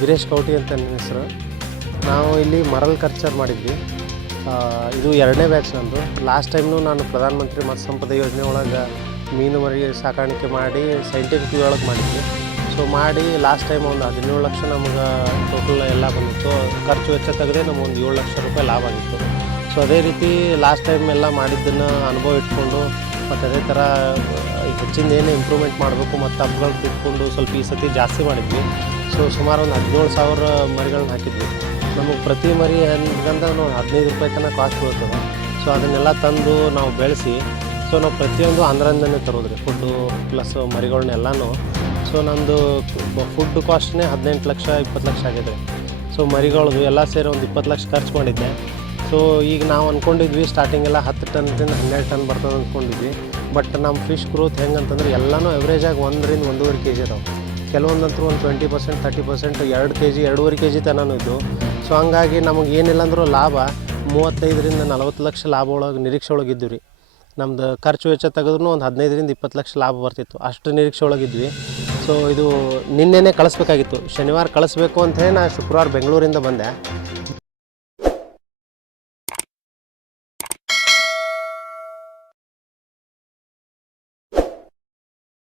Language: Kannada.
ವೀರೇಶ್ ಕೌಟಿ ಅಂತ ನನ್ನ ಹೆಸರು. ನಾವು ಇಲ್ಲಿ ಮರಲ್ ಕಲ್ಚರ್ ಮಾಡಿದ್ವಿ. ಇದು 2ನೇ ಬ್ಯಾಚ್ ನಂದು. ಲಾಸ್ಟ್ ಟೈಮ್ನು ನಾನು ಪ್ರಧಾನಮಂತ್ರಿ ಮತ್ಸ್ಯ ಸಂಪದ ಯೋಜನೆ ಒಳಗೆ ಮೀನು ಮರಿ ಸಾಕಾಣಿಕೆ ಮಾಡಿ ಸೈಂಟಿಫಿಕ್ ಒಳಗೆ ಮಾಡಿದ್ವಿ. ಸೊ ಮಾಡಿ ಲಾಸ್ಟ್ ಟೈಮ್ ಒಂದು 17 ಲಕ್ಷ ನಮಗೆ ಟೋಟಲ್ ಎಲ್ಲ ಬಂದಿತ್ತು. ಖರ್ಚು ವೆಚ್ಚ ತೆಗೆದೇ ನಮಗೆ ಒಂದು 7 ಲಕ್ಷ ರೂಪಾಯಿ ಲಾಭ ಆಗಿತ್ತು. ಸೊ ಅದೇ ರೀತಿ ಲಾಸ್ಟ್ ಟೈಮ್ ಎಲ್ಲ ಮಾಡಿದ್ದನ್ನು ಅನುಭವ ಇಟ್ಕೊಂಡು ಮತ್ತು ಅದೇ ಥರ ಹೆಚ್ಚಿನ ಏನು ಇಂಪ್ರೂವ್ಮೆಂಟ್ ಮಾಡಬೇಕು ಮತ್ತು ತಪ್ಪುಗಳು ತಿದ್ಕೊಂಡು ಸ್ವಲ್ಪ ಈ ಸತಿ ಜಾಸ್ತಿ ಮಾಡಿದ್ವಿ. ಸೊ ಸುಮಾರು ಒಂದು 17,000 ಮರಿಗಳನ್ನ ಹಾಕಿದ್ವಿ. ನಮಗೆ ಪ್ರತಿ ಮರಿ ಹೆಂಗಂದ್ರೆ ಒಂದು 15 ರೂಪಾಯಿ ತನಕ ಕಾಸ್ಟ್ ಬೀಳ್ತದೆ. ಸೊ ಅದನ್ನೆಲ್ಲ ತಂದು ನಾವು ಬೆಳೆಸಿ ಸೊ ನಾವು ಪ್ರತಿಯೊಂದು ಆಂಧ್ರದಿಂದನೇ ತರೋದ್ರಿ, ಫುಡ್ಡು ಪ್ಲಸ್ ಮರಿಗಳನ್ನೆಲ್ಲನೂ. ಸೊ ನಮ್ಮದು ಫುಡ್ ಕಾಸ್ಟ್ನೇ 18 ಲಕ್ಷ 20 ಲಕ್ಷ ಆಗಿದೆ. ಸೊ ಮರಿಗಳದು ಎಲ್ಲ ಸೇರಿ ಒಂದು 20 ಲಕ್ಷ ಖರ್ಚು ಮಾಡಿದ್ದೆ. ಸೊ ಈಗ ನಾವು ಅಂದ್ಕೊಂಡಿದ್ವಿ ಸ್ಟಾರ್ಟಿಂಗೆಲ್ಲ 10 ಟನ್ನಿಂದ 12 ಟನ್ ಬರ್ತದೆ ಅಂದ್ಕೊಂಡಿದ್ವಿ. ಬಟ್ ನಮ್ಮ ಫಿಶ್ ಗ್ರೋತ್ ಹೆಂಗಂತಂದ್ರೆ ಎಲ್ಲನೂ ಎವ್ರೇಜಾಗಿ 1 ರಿಂದ 1.5 kg ಇದಾವೆ. ಕೆಲವೊಂದಂತೂ ಒಂದು 20%, 30%, 2 kg 2.5 kg ತನೂ ಇದ್ದು. ಸೊ ಹಂಗಾಗಿ ನಮಗೆ ಏನಿಲ್ಲ ಅಂದರೂ ಲಾಭ 35 ರಿಂದ 40 ಲಕ್ಷ ಲಾಭ ಒಳಗೆ ನಿರೀಕ್ಷೆ ಒಳಗಿದ್ವಿ ರೀ. ನಮ್ಮದು ಖರ್ಚು ವೆಚ್ಚ ತೆಗೆದ್ರೂ ಒಂದು 15 ರಿಂದ 20 ಲಕ್ಷ ಲಾಭ ಬರ್ತಿತ್ತು, ಅಷ್ಟು ನಿರೀಕ್ಷೆ ಒಳಗಿದ್ವಿ. ಸೊ ಇದು ನಿನ್ನೆನೇ ಕಳಿಸ್ಬೇಕಾಗಿತ್ತು, ಶನಿವಾರ ಕಳಿಸ್ಬೇಕು ಅಂಥೇಳಿ ನಾನು ಶುಕ್ರವಾರ ಬೆಂಗಳೂರಿಂದ ಬಂದೆ.